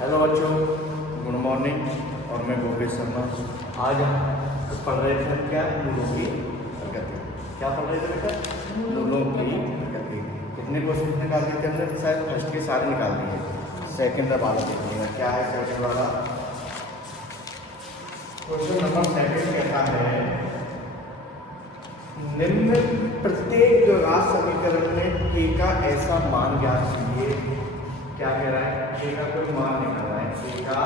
Hello बच्चों, good morning. और मैं गोपेश शर्मा। आज हम पढ़ रहे थे क्या, मूलों की प्रकृति। क्या पढ़ रहे थे बेटा? मूलों की प्रकृति। कितने क्वेश्चन निकाल दिए थे हमने? शायद फर्स्ट के सारे निकाल दिए। सेकंड वाला देखिएगा क्या है। सेकंड वाला क्वेश्चन नंबर सेकंड कहता है, निम्न प्रत्येक द्विघात समीकरण में k का ऐसा मान ज्ञात कीजिए। क्या कह रहा है? k का कोई मान निकाल रहा है। k का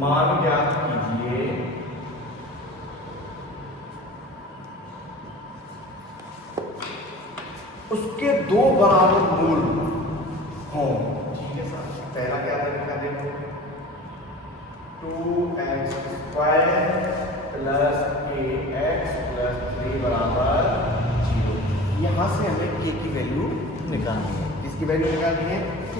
मान ज्ञात कीजिए उसके दो बराबर मूल हों। ठीक है सर। पहला क्या तरीका देखो, 2x square plus kx plus 3 बराबर 0। यहाँ से हमें k की वैल्यू निकालनी है। किसकी वैल्यू निकालनी है? k।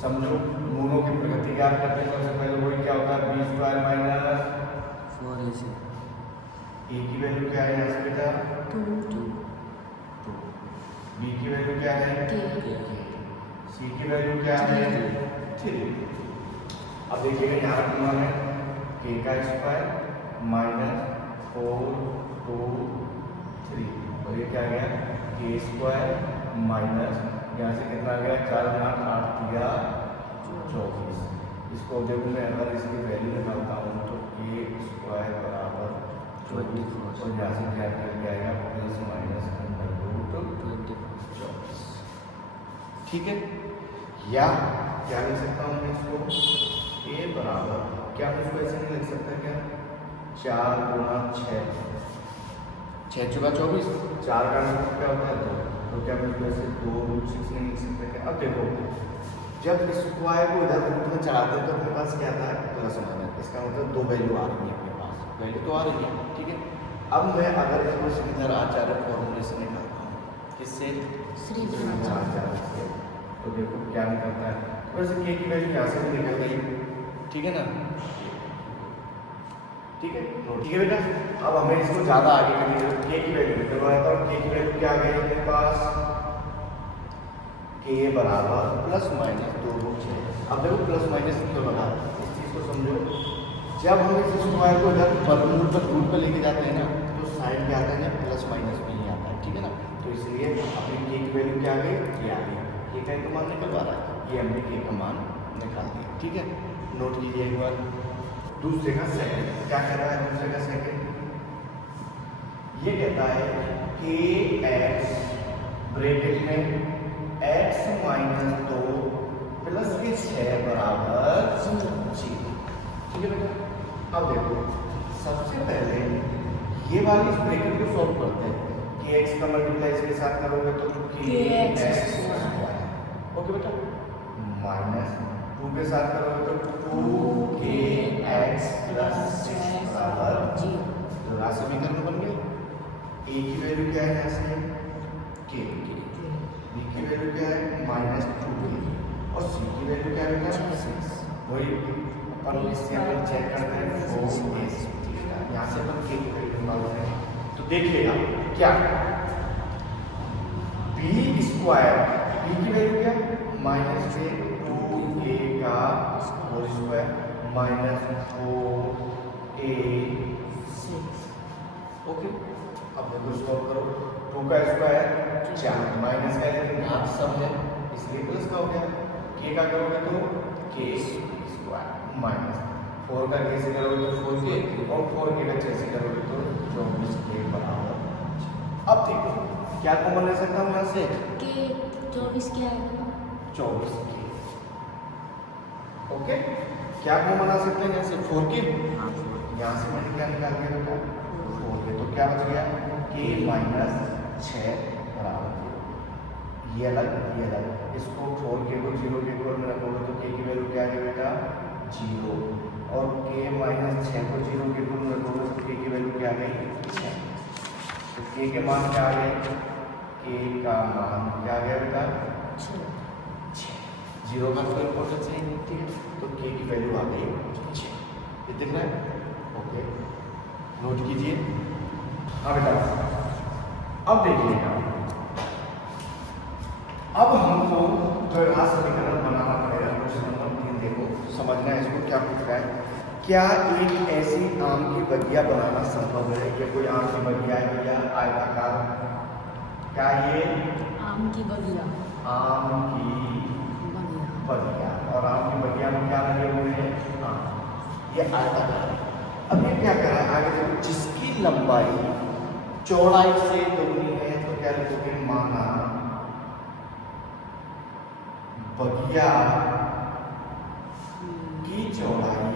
समझो, मूलों की प्रकृति ज्ञात करते हैं। सबसे पहले वही क्या होता है, b square minus 4ac। a की वैल्यू क्या है यहाँ से बेटा? 2। b की वैल्यू क्या है? k। c की वैल्यू क्या है? 3। अब देखिएगा यहाँ रखना है k का स्क्वायर माइनस 4 2 3 और ये क्या गया? k स्क्वायर माइनस यहाँ से कितना आ गया? 4 8 8 दिया 24। इसको देखो, मैं अगर इसकी वैल्यू निकालता हूँ तो k स्क्वायर बराबर 24 और यहाँ से क्या आएगा? Plus minus under root 24। ठीक है। या क्या लिख सकता हूँ मैं इसको? a बराबर, क्या मैं इसको ऐसे नहीं लिख सकता क्या? 4 गुणा 6 6 चौका 24, 4 का मतलब क्या होता है? 2। तो क्या मैं इसको ऐसे 2 रूट 6 नहीं लिख सकता क्या? अब देखो, जब स्क्वायर को इधर रूट में चढ़ाते हैं तो अपने पास क्या आता है? Plus minus. इसका मतलब दो वैल्यू आ रही है अपने पास, वैल्यू तो आ रही है। ठीक है। अब मैं अगर इसको श्रीधर आचार्य फॉर्मूले से निकालता हूँ, किससे? श्रीधर आचार्य से। तो देखो क्या निकलता है? वैसे k की वैल्यू यहाँ से भी निकल गई। ठीक है ना? ठीक है। ठीक है बेटा। अब हमें इसको ज्यादा आगे करनी है। k की वैल्यू निकलवाता हूँ। k की वैल्यू क्या आ गई अपने पास? k बराबर प्लस माइनस 2 रूट 6। अब देखो प्लस माइनस क्यों लगा, इस चीज को समझो। जब हम इस स्क्वायर को इधर वर्गमूल पर रूट पर लेके जाते हैं ना, तो साइन क्या आता है? प्लस माइनस में ही आता है। ठीक है ना? तो इसलिए अपनी k की वैल्यू क्या आ गई? ये आ गई। k का एक मान निकलवा रहा है, ये हमने k का मान निकाल दिया। ठीक है। नोट कीजिए एक बार। दूसरे का सेकंड क्या कह रहा है? दूसरे का सेकंड ये कहता है कि x ब्रैकेट में x माइनस 2 प्लस के 6 बराबर 0। ठीक है बेटा। अब देखो, सबसे पहले ये वाली इस ब्रैकेट को सॉल्व करते हैं कि x का मल्टीप्लाई इसके साथ करोगे तो kx ओके बेटा, माइनस 2 के साथ करोगे तो 2kx प्लस 6 बराबर 0। तो राशि समीकरण बन गया। a की वैल्यू क्या है यहाँ से? k। b की वैल्यू क्या है? Minus 2k। और c की वैल्यू क्या है? 6। वही अपन इससे अपन चेक करते हैं 4a। यहाँ से अपन k की वैल्यू निकालते हैं। तो देखिएगा क्या, b स्क्वायर, b की वैल्यू क्या? माइनस 2a का whole square minus 4a6। Okay. अब देखो सॉल्व करो। 2 का स्क्वायर 4 माइनस का घात सब है इसलिए प्लस का हो गया। k का करोगे तो k स्क्वायर माइनस 4 का k से करोगे तो 4k और 4k का 6 से करोगे तो 24k बराबर। अब देखो क्या कॉमन ले सकता हूँ यहाँ से? k 24 क्या है? 24k। ओके। क्या कॉमन आ सकते हैं यहाँ से? 4k। यहाँ से मैंने क्या निकाल दिया बेटा? 4k। तो क्या बच गया? k माइनस 6 बराबर 0। ये अलग ये अलग। इसको 4k को 0 के इक्वल में रखोगे तो k की वैल्यू क्या है बेटा? 0। और k माइनस 6 को 0 के इक्वल में रखोगे तो k की वैल्यू क्या आ गई? 6। तो k के मान क्या आ गए? k का मान क्या आ गया बेटा? 6। 0 का कोई इम्पोर्टेंस नहीं। ठीक है। तो k की वैल्यू आ गई 6। ये दिख रहा है? ओके। नोट कीजिए। हाँ बेटा। अब देखिएगा, अब हमको द्विघात समीकरण बनाना पड़ेगा। क्वेश्चन नंबर 3 देखिए। समझना है इसको क्या पूछ रहा है। क्या एक ऐसी आम की बगिया बनाना संभव है? ये कोई आम की बगिया है भैया, आयताकार। क्या ये आम की बगिया। आम की बगिया, और आम की बगिया में क्या लगे हुए हैं? आम। ये आयताकार है। अब ये क्या कर रहा है आगे देखो, जिसकी लंबाई चौड़ाई से दोगुनी है, तो क्या लिखोगे? माना बगिया की चौड़ाई,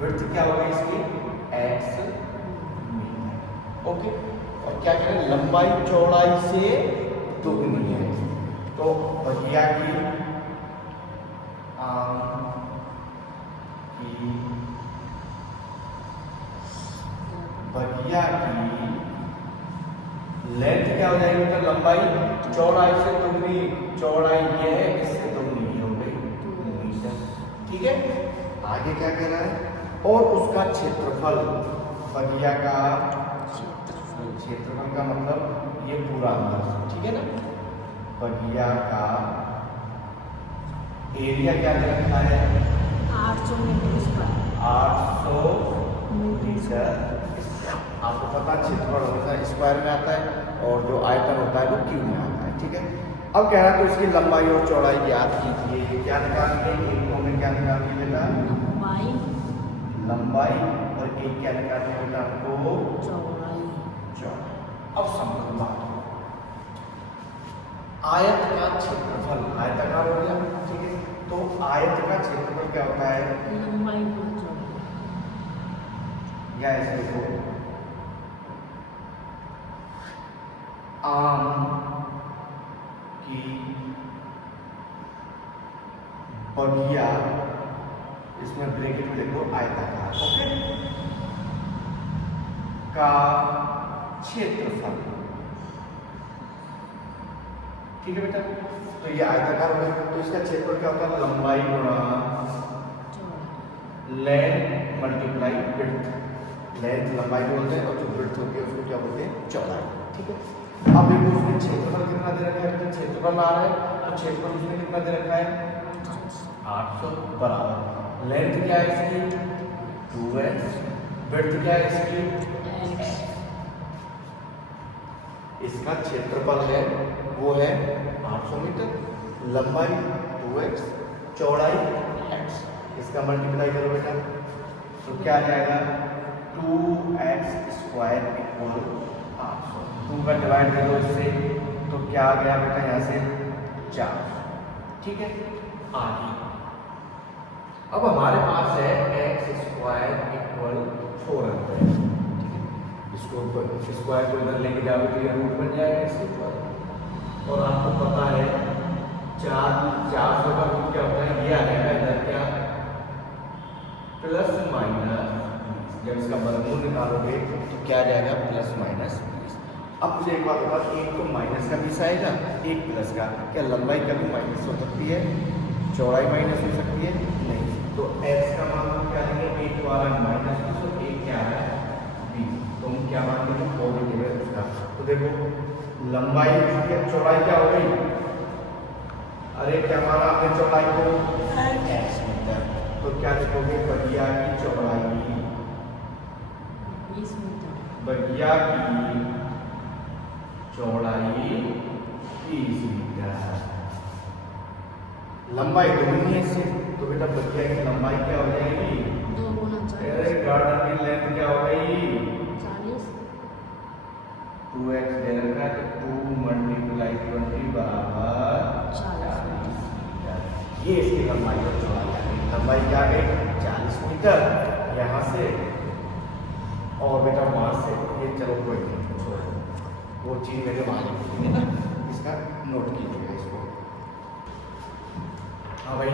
विड्थ क्या होगा इसकी? x metre. ओके, और क्या करें? लंबाई चौड़ाई से दोगुनी है, तो बगिया की बगिया की लेंथ क्या हो जाएगी? तो लंबाई चौड़ाई से दोगुनी, चौड़ाई ये है, इससे दोगुनी हो गई मीटर। ठीक है, आगे क्या कह रहा है? और उसका क्षेत्रफल, बगिया का क्षेत्रफल का मतलब ये पूरा अंदर, ठीक है ना? बगिया का एरिया क्या दे रखा है? 800 मीटर स्क्वायर। 800 मीटर। आपको पता है क्षेत्रफल हमेशा स्क्वायर में आता है, और जो आयतन होता है वो क्यूब में आता है। ठीक है, अब कह रहा है तो इसकी लंबाई और चौड़ाई ज्ञात कीजिए। ये क्या निकालेंगे? एक को में क्या निकालेंगे बेटा? लंबाई, और एक क्या निकालेंगे बेटा? हमको चौड़ाई। अब समझो बात, आयत का क्षेत्रफल आयताकार हो गया। ठीक है, तो आयत का क्षेत्रफल क्या होता है? लंबाई गुणा चौड़ाई। या ऐसे देखो, आम की बगिया, इसमें ब्रैकेट में देखो आयताकार, ओके, का क्षेत्रफल। ठीक है बेटा, तो ये आयताकार हो गया, तो इसका क्षेत्रफल क्या होता है? लंबाई गुणा लेंथ मल्टीप्लाई विड्थ। लेंथ लंबाई बोलते हैं, और जो विड्थ होती है उसको क्या बोलते हैं? चौड़ाई। ठीक है, अब देखो उसमें क्षेत्रफल कितना दे रखा है? क्षेत्रफल आ रहा है, तो क्षेत्रफल उसमें कितना दे रखा है? 800 बराबर। लेंथ क्या है इसकी? 2x। विड्थ क्या है इसकी? x। इसका क्षेत्रफल है वो है 800 मीटर, लंबाई 2x, चौड़ाई x। इसका मल्टीप्लाई करो बेटा, तो क्या आ जाएगा? 2x square equal 800। 2 का डिवाइड करो इससे, तो क्या आ गया बेटा? यहाँ से 4। ठीक है, आगे अब हमारे पास है x स्क्वायर इक्वल 400। ठीक है, इसको स्क्वायर को इधर लेके जाओगे तो ये रूट बन जाएगा इसके ऊपर, और आपको पता है 400 का रूट क्या होता है? ये आ जाएगा इधर क्या? Plus minus. जब इसका वर्गमूल निकालोगे तो क्या आ जाएगा? Plus minus 20। अब मुझे एक बात बता, एक तो माइनस का पीस आएगा, एक प्लस का। क्या लंबाई कभी माइनस हो सकती है? चौड़ाई माइनस हो सकती है? नहीं। तो x का मान हम क्या लेंगे? 1 द्वारा माइनस 20, और 1 क्या है? 20। तो हम क्या मान लेंगे? पॉजिटिव है उसका। तो देखो लंबाई उसकी, चौड़ाई क्या हो गई? अरे क्या माना आपने चौड़ाई को? x metre. तो क्या लिखोगे? बगिया की चौड़ाई, 20 मीटर। बगिया की चौड़ाई 30 मीटर। लंबाई दोगुनी है इससे, तो बेटा बगिया की लंबाई क्या हो जाएगी? 2 गुना 40। अरे गार्डन की लेंथ क्या हो गई? 40। 2x दे रखा है, तो 2 मल्टीप्लाई 20 बराबर 40 मीटर। ये इसकी लंबाई और चौड़ाई आ गई। लंबाई क्या आ गई? 40 मीटर यहाँ से, और बेटा वहाँ से ये, चलो कोई नहीं, छोड़ो वो चीज़ मेरे वहाँ लिखी है ना, इसका नोट कीजिएगा इसको। हाँ भाई,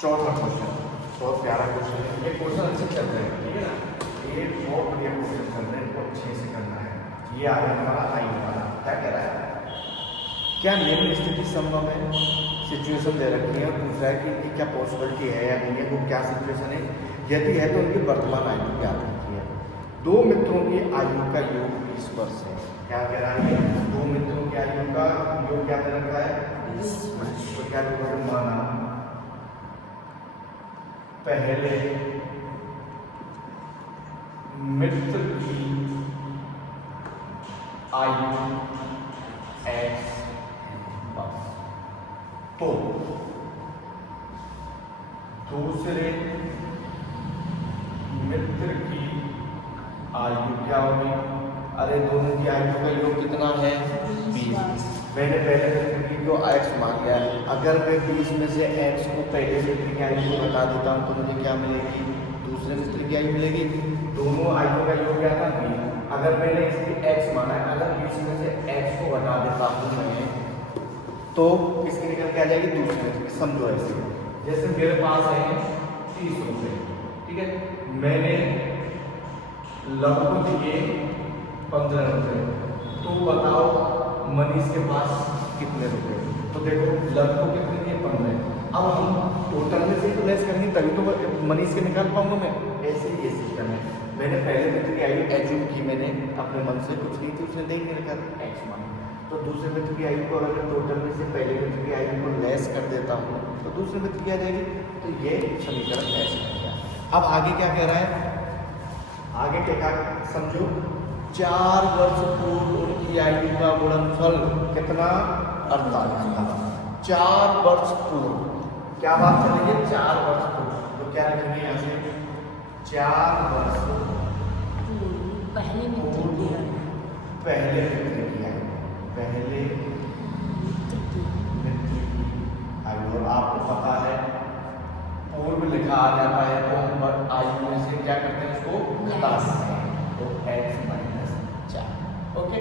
चौथा क्वेश्चन बहुत प्यारा क्वेश्चन है। ये क्वेश्चन अच्छे चल रहे हैं, ठीक है ना? ये बहुत बढ़िया क्वेश्चन चल रहे हैं, इसको अच्छे से करना है। ये आ रहा है हमारा आई वाला, क्या कह रहा है? क्या निम्न स्थिति संभव है? सिचुएशन दे रखी है और पूछ रहा है कि क्या पॉसिबिलिटी है या नहीं है। वो क्या सिचुएशन है? यदि है तो उनकी वर्तमान आयु क्या रखी है? 2 मित्रों की आयु का योग 20 वर्ष है। क्या कह रहा है? 2 मित्रों की आयु का योग क्या दे रखा है? तो क्या लिखोगे, माना पहले मित्र की आयु x बस, तो दूसरे मित्र की आयु क्या होगी? अरे दोनों की आयु का योग कितना है? 20। मैंने पहले मित्र की जो x मान लिया है, अगर मैं 20 में से x को पहले मित्र की आयु को बता देता हूँ तो मुझे क्या मिलेगी? दूसरे मित्र की आयु मिलेगी। दोनों आयु का योग क्या था? 20। अगर मैंने इसकी x माना है, अगर 20 में से x को बता देता हूँ मैं, तो किसकी निकल के आ जाएगी? दूसरे मित्र की। समझो ऐसे, जैसे मेरे पास है 30 रुपये, ठीक है, मैंने लघु दिए 15 रुपये, तो बताओ मनीष के पास कितने रुपए? तो देखो लघु कितने दिए? 15। अब हम टोटल में से तो लेस करेंगे तभी तो मनीष के निकाल पाऊंगा मैं। ऐसे ये सिस्टम है। मैंने पहले मित्र की आयु एज्यूम की, मैंने अपने मन से कुछ नहीं थी, उसने देख रखा एक्स मान, तो दूसरे मित्र की आयु को अगर टोटल में से पहले मित्र की आयु को लेस कर देता हूँ तो दूसरे मित्र की आ जाएगी। तो ये समीकरण ऐसे बन गया। अब आगे क्या कह रहा है? आगे क्या समझो, 4 वर्ष पूर्व उनकी आयु का गुणनफल कितना? 48 था। 4 वर्ष पूर्व, क्या बात करेंगे? 4 वर्ष पूर्व, तो क्या रखेंगे यहाँ से? 4 वर्ष पहले मित्र की आयु, पहले मित्र की आयु, पहले मित्र की आयु। और आपको पता है पूर्व लिखा आ जाता है तो हम आयु में से क्या करते हैं? उसको घटा देते हैं, तो x माइनस 4। ओके,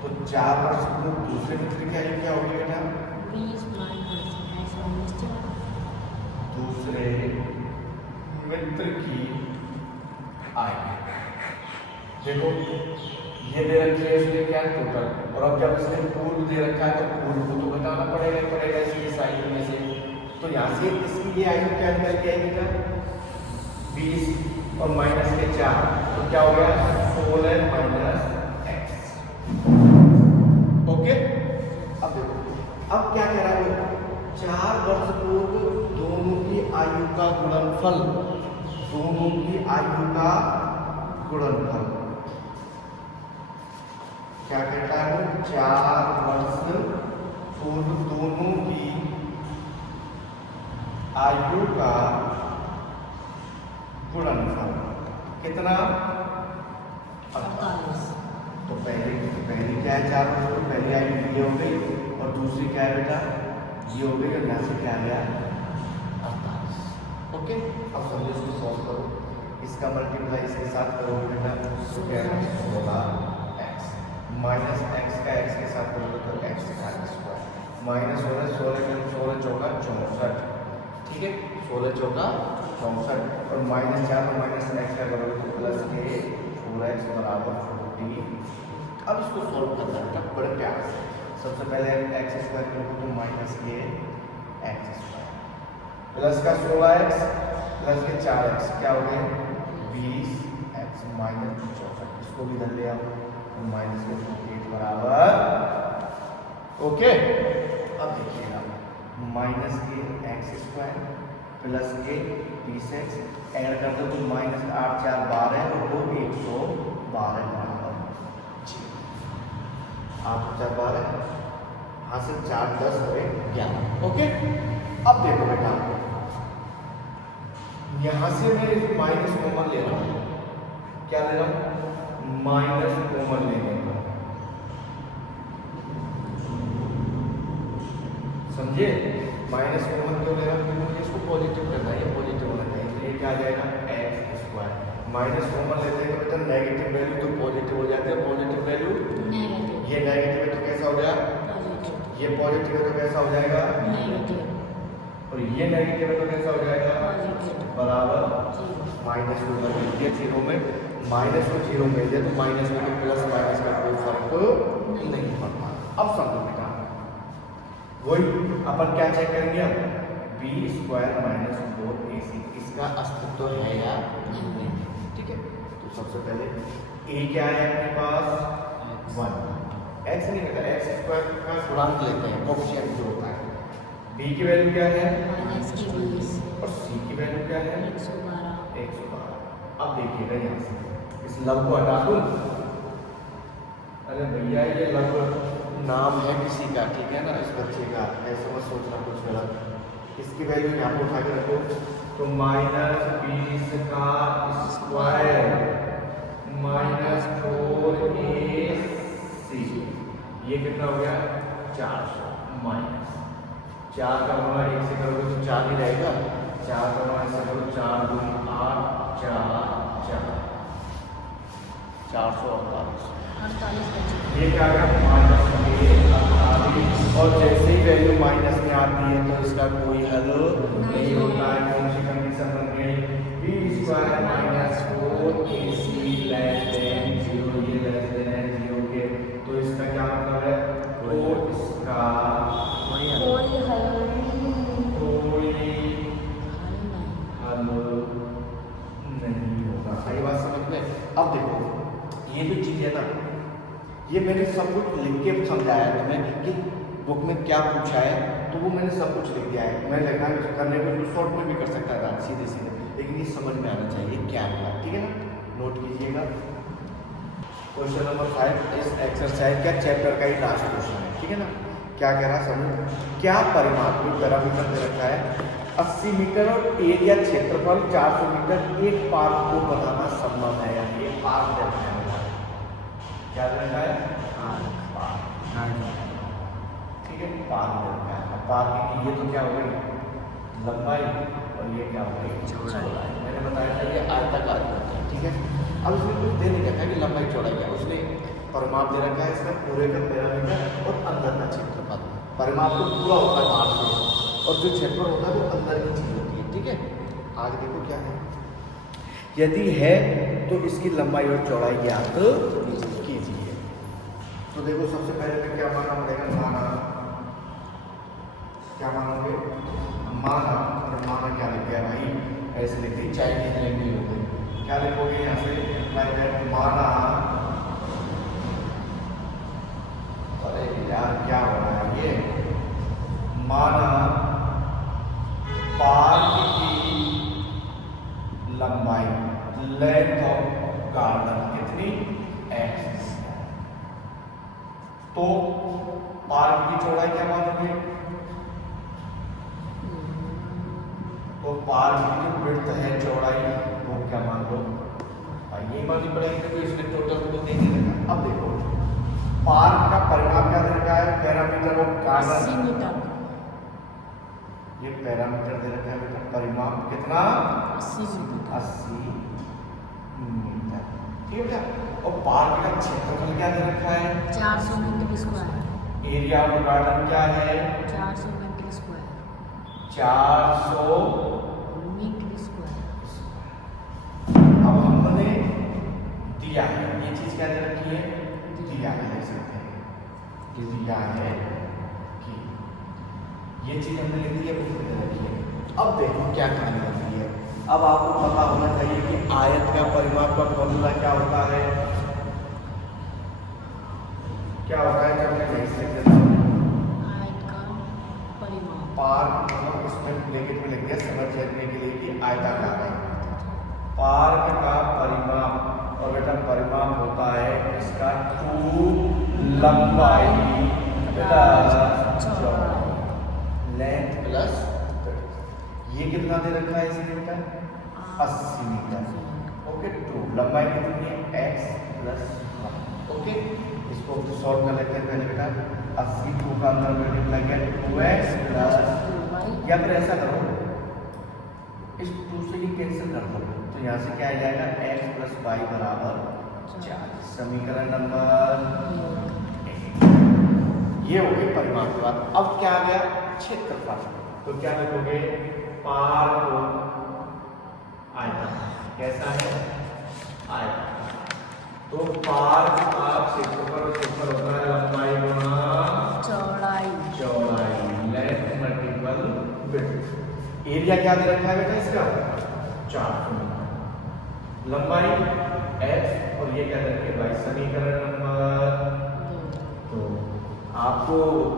तो 4 वर्ष पूर्व दूसरे मित्र की आयु क्या होगी बेटा? 20 माइनस x माइनस 4। दूसरे मित्र की आयु, देखो ये दे रखी है इसलिए क्या टोटल, और अब जब इसने पूर्व दे रखा है तो पूर्व को तो बताना पड़ेगा इसकी आयु में से। तो यहाँ से इसकी ये आयु क्या निकल के आएगी बेटा? 20 और माइनस के 4, तो क्या हो गया? 16 माइनस x। ओके, अब देखो अब क्या कह रहा है? 4 वर्ष पूर्व दोनों की आयु का गुणनफल, दोनों की आयु का गुणनफल क्या कहता है? 4 वर्ष पूर्व दोनों की आयु का गुणनफल कितना? 48। तो पहली क्या है? 4 वर्ष पूर्व पहली आयु ये हो गई और दूसरी क्या है बेटा? ये हो गई, और यहाँ से क्या आ गया? 48। ओके, अब समझो इसको सॉल्व करो, इसका मल्टीप्लाई इसके साथ करोगे बेटा तो क्या होगा? x माइनस x का x के साथ करोगे तो x का स्क्वायर माइनस होगा 16 चौका 64, ठीक है, 16 चौका 64 और माइनस 4 और माइनस x का करोगे तो प्लस के 4x बराबर 14। अब इसको सॉल्व करना है बड़े प्यार से। सबसे पहले x स्क्वायर करोगे तो माइनस के x स्क्वायर प्लस का 16x प्लस के 4x क्या हो गए? 20x माइनस 64, इसको भी इधर ले आओ तो माइनस के 48 बराबर। ओके, अब देखिएगा माइनस के x स्क्वायर प्लस के 20x ऐड कर दो तो माइनस 8 4 12 और 2 112 बराबर 8 4 12, हासिल 4 10 और 11। ओके, अब देखो बेटा यहां से मैं माइनस कॉमन ले रहा हूं, क्या ले रहा हूं? माइनस कॉमन ले रहा हूं, समझे? माइनस कॉमन क्यों ले रहा हूं? क्योंकि मुझे इसको पॉजिटिव करना है, ये पॉजिटिव होना चाहिए, इसलिए क्या आ जाएगा? X square. माइनस कॉमन लेते हैं तो बेटा नेगेटिव वैल्यू तो पॉजिटिव हो जाते हैं, पॉजिटिव वैल्यू नेगेटिव, ये नेगेटिव है तो कैसा हो गया? पॉजिटिव, ये पॉजिटिव है तो कैसा हो जाएगा? नेगेटिव, और ये नेगेटिव है तो कैसा हो जाएगा? पॉजिटिव, बराबर जीरो। माइनस को कर दीजिए जीरो में, माइनस को जीरो में दे तो माइनस में प्लस माइनस का कोई फर्क नहीं पड़ता। अब समझो बेटा वही अपन क्या चेक करेंगे? अब बी स्क्वायर माइनस 4ac इसका अस्तित्व है या नहीं है? ठीक है, तो सबसे पहले a क्या है अपने पास? 1, एक्स नहीं बेटा, एक्स स्क्वायर का गुणांक लेते हैं, कोफिशिएंट जो होता है। बी की वैल्यू क्या है माइनस की 20, और सी की वैल्यू क्या है 112, 112। अब देखिएगा यहाँ से इस लव को हटा दूं। अरे भैया ये लव नाम है किसी का, ठीक है ना, इस बच्चे का, ऐसे मत सोचना कुछ गलत। इसकी वैल्यू यहाँ पे उठा के रखो, तो माइनस 20 का स्क्वायर माइनस 4ac, ये कितना हो गया 400 माइनस 4 का गुणा 1 से करोगे तो 4 ही रहेगा, 4 का गुणा से करो 4 दूनी 8, 4 448। 48 बचे। ये क्या गया माइनस 48, और जैसे ही वैल्यू माइनस में आती है तो इसका कोई हल नहीं होता है। कौन सी कंडीशन बन गई, b square minus 4ac less than 0, ये लेस देन है 0 के, तो इसका क्या मतलब है, तो इसका कोई हल कोई हल नहीं। हल नहीं होगा। सही बात समझ में। अब देखो ये जो चीज़ है ना, ये मैंने सब कुछ लिख के समझाया है तुम्हें कि बुक में क्या पूछा है, तो वो मैंने सब कुछ लिख दिया है। मैं लिखना करने को तो शॉर्ट में भी कर सकता था सीधे सीधे, लेकिन ये समझ में आना चाहिए क्या होगा, ठीक है ना। नोट कीजिएगा। क्वेश्चन नंबर 5 इस एक्सरसाइज का चैप्टर का ही लास्ट क्वेश्चन है, ठीक है ना। क्या कह रहा समझ, क्या परिमाप में पैरामीटर दे रखा है 80 मीटर और एरिया क्षेत्रफल 400 मीटर, एक पार्क को बनाना संभव है, यानी एक पार्क दे रखा है। क्या दे रखा है, ठीक है, पार्क दे रखा है। अब पार्क की ये तो क्या हो गई लंबाई, और ये क्या हो गई चौड़ाई। मैंने बताया था ये आयताकार होता है, ठीक है। अब इसमें कुछ दे नहीं रखा कि लंबाई चौड़ाई क्या, उसने परिमाप दे रखा है इसका पूरे का पैरामीटर और अंदर का क्षेत्रफल। परिमाप तो पूरा होता है बाहर से, और जो क्षेत्रफल होता है वो अंदर की चीज होती है, ठीक है। आगे देखो क्या है, यदि है तो इसकी लंबाई और चौड़ाई ज्ञात कीजिए। तो देखो सबसे पहले तो क्या मानना पड़ेगा, माना, क्या मानोगे, माना। और माना क्या लिख गया भाई, ऐसे लिख दी, चाइनीज लैंग्वेज हो गई। क्या लिखोगे यहाँ से, माना, अरे यार क्या हो रहा है ये, माना पार्क की लंबाई लेंथ ऑफ गार्डन कितनी x, तो पार्क की चौड़ाई क्या मानोगे, तो पार्क की जो विड्थ है चौड़ाई वो क्या मान लो, ये माननी पड़ेगी क्योंकि इसने टोटल को नहीं रखा। अब देखो पार्क का परिमाप क्या दे रखा है, पैरामीटर ऑफ 80 गार्डन, मीटर, ये पैरामीटर दे रखा है बेटा, परिमाप कितना 80 मीटर, 80 मीटर, ठीक है बेटा। और पार्क का क्षेत्रफल क्या दे रखा है 400 metre square, area of garden क्या है 400 मीटर स्क्वायर, 400 मीटर स्क्वायर। अब हमने दिया है ये चीज क्या दे रखी है, दिया है, देख सकते हैं कि दिया है कि ये चीज हमने लिख दी है, बुक दे रखी है। अब देखो क्या कहानी होती है। अब आपको पता होना चाहिए कि आयत का परिमाप का फॉर्मूला क्या होता है, क्या होता है, जब मैं नेक्स्ट लिख देता हूँ आयत का परिमाप, पार्क, मतलब उसमें ब्रैकेट में लिख दिया समझ जानने के लिए कि आयताकार है। पार्क का परिमाप, और बेटा परिमाप होता है इसका टू लंबाई प्लस चौड़ाई, लेंथ प्लस, ये कितना दे रखा है इसने बेटा 80 मीटर, ओके। टू लंबाई कितनी है x प्लस 1, ओके। इसको सॉल्व कर लेते हैं पहले बेटा, 80 2 का अंदर मल्टीप्लाई किया 2x प्लस, या फिर ऐसा करो इस 2 से ही कैंसिल कर दो, तो यहाँ से क्या आ जाएगा x प्लस y बराबर 4। समीकरण नंबर 1 ये हो गई परिमाप के बाद। अब क्या आ गया क्षेत्रफल, तो क्या लिखोगे पार्क आयतन, कैसा है आयतन, तो पार्क का क्षेत्रफल होता है लंबाई गुणा चौड़ाई, चौड़ाई, लेंथ मल्टीपल विड्थ। एरिया क्या दे रखा है बेटा इसका 400 मीटर, लंबाई x, और ये क्या दे रखी है भाई, समीकरण नंबर 2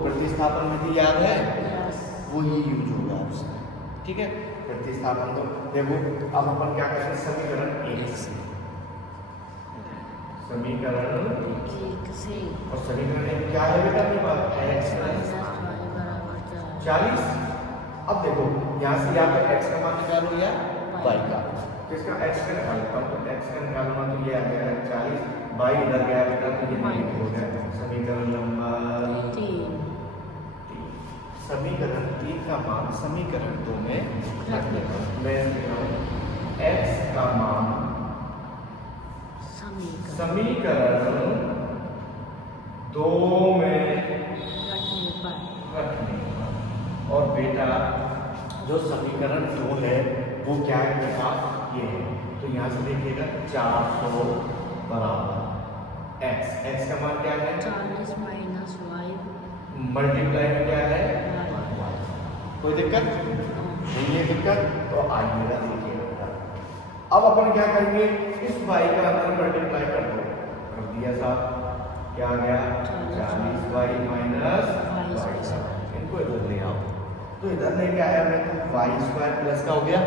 प्रतिस्थापन विधि याद है, यस। वो ही यूज होगा उसमें, ठीक है। प्रतिस्थापन तो देखो अब अपन क्या करेंगे, समीकरण एक से, समीकरण एक से और समीकरण एक क्या है बेटा अपने पास, x माइनस प्लस वाई बराबर 40। अब देखो यहाँ से या तो x का मान निकालो या y का, किसका x का निकालता हूँ, तो x का निकालूंगा तो ये आ जाएगा 40, y इधर गया बेटा तो ये माइनस हो गया। समीकरण नंबर 3 समीकरण 3 का मान समीकरण 2 में रख देगा। मैं लिख रहा हूँ x का मान समीकरण 2 में रखने पर, और बेटा जो समीकरण 2 है वो क्या है बेटा, ये है, तो यहाँ से देखिएगा 400 बराबर x का मान क्या है, 40 माइनस वाई मल्टीप्लाई में क्या है, कोई दिक्कत वाई। नहीं है, दिक्कत तो आइएगा देखिएगा। अब अपन क्या करेंगे, इस y का अंदर मल्टीप्लाई कर दो, कर दिया साहब, क्या आ गया 40y माइनस y, इनको इधर ले आओ, तो इधर लेके आया मैं तो वाई स्क्वायर प्लस का हो गया,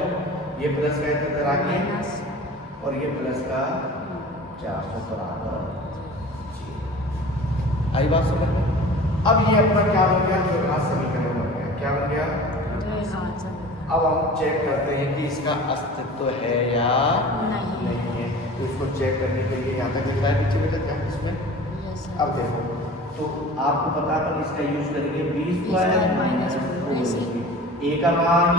ये प्लस का इधर आ गया और ये प्लस का 400 बराबर, आई बात समझ में। अब ये अपना क्या बन गया, द्विघात समीकरण बन गया, क्या बन गया। अब हम चेक करते हैं कि इसका अस्तित्व है या नहीं है, तो इसको चेक करने के लिए यहाँ तक लिख रहा है पीछे बेटा क्या इसमें। अब देखो तो आपको पता है अपन इसका यूज करेंगे बी स्क्वायर माइनस ए का मान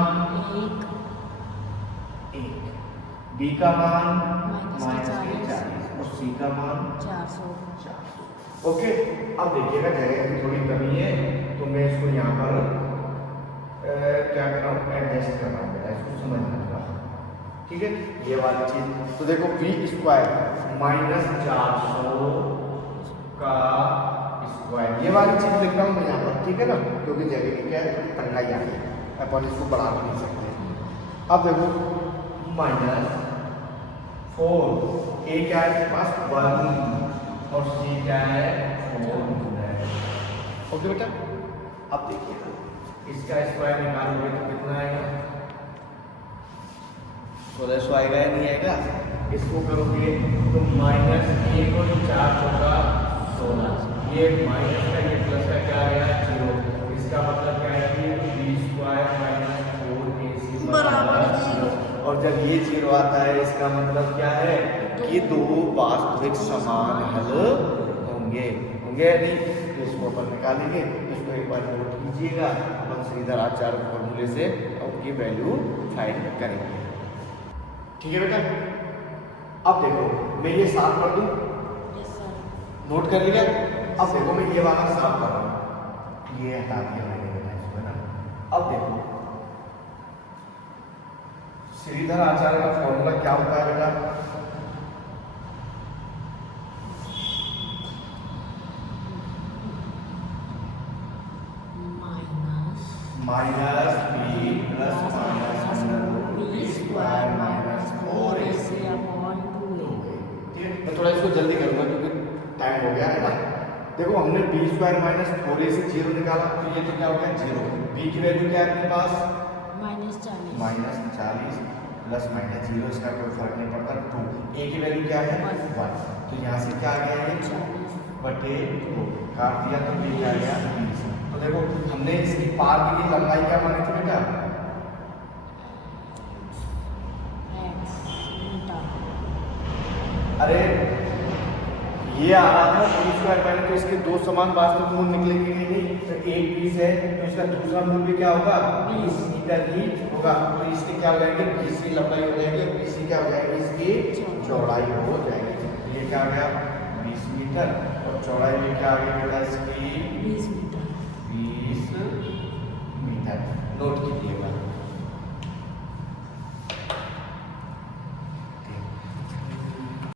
1, बी का मान माइनस 40 और सी का मान 400। ओके, अब देखिएगा जगह की थोड़ी कमी है तो मैं इसको यहाँ पर क्या कर रहा हूँ, एडजस्ट कर रहा हूँ बेटा, इसको समझना थोड़ा, ठीक है। ये वाली चीज तो देखो बी स्क्वायर माइनस 400 का स्क्वायर, ये वाली चीज लिख रहा हूँ मैं यहाँ पर, ठीक है ना, क्योंकि जगह की क्या है थोड़ी तंगाई आ गई, अपन इसको बढ़ा भी नहीं सकते। अब देखो माइनस 4, ए क्या है पास 1 और सी क्या है 4। ओके बेटा, अब देखिए इसका स्क्वायर निकालोगे तो कितना आएगा, 1600 आएगा या नहीं आएगा। इसको करोगे तो माइनस 1 और 4 होगा 16, ये माइनस का ये प्लस का क्या आएगा 0, इसका मतलब क्या है कि बी स्क्वायर माइनस 4ac बराबर 0, और जब ये 0 आता है इसका मतलब क्या है कि दो वास्तविक समान हल होंगे या नहीं, तो इसको अपन निकालेंगे, इसको एक बार नोट कीजिएगा, अपन श्रीधराचार्य फॉर्मूले से उनकी वैल्यू फाइंड करेंगे, ठीक है बेटा। अब देखो मैं ये साफ कर दूं, नोट कर लिया। अब देखो मैं ये वाला साफ कर रहा हूँ, ये हटा दिया मैंने बेटा इसको ना। अब देखो श्रीधराचार्य का फॉर्मूला क्या होता है बेटा, minus b plus minus b square minus 4ac upon 2a, ठीक है। मैं थोड़ा इसको जल्दी करूंगा क्योंकि टाइम हो गया है ना। देखो हमने बी स्क्वायर माइनस 4ac 0 निकाला, तो ये तो क्या हो गया 0, बी की वैल्यू क्या है अपने पास माइनस 40 प्लस माइनस 0, इसका कोई फर्क नहीं पड़ता 2, ए की वैल्यू क्या है 1, तो यहाँ से क्या आ गया ये 40/2, काट दिया तो बी क्या आ गया 20। तो देखो हमने इसकी पार की लंबाई क्या मानी थी बेटा, अरे ये आ रहा था बी स्क्वायर पहले, तो इसके दो समान वास्तविक मूल निकलेंगे नहीं, तो एक 20 है तो इसका दूसरा मूल भी क्या होगा 20 मीटर ही होगा, तो इसके क्या हो जाएंगे 20 की लंबाई हो जाएगी, 20 की क्या हो जाएगी इसकी चौड़ाई हो जाएगी, ये क्या आ गया 20 मीटर और चौड़ाई में क्या आ गया बेटा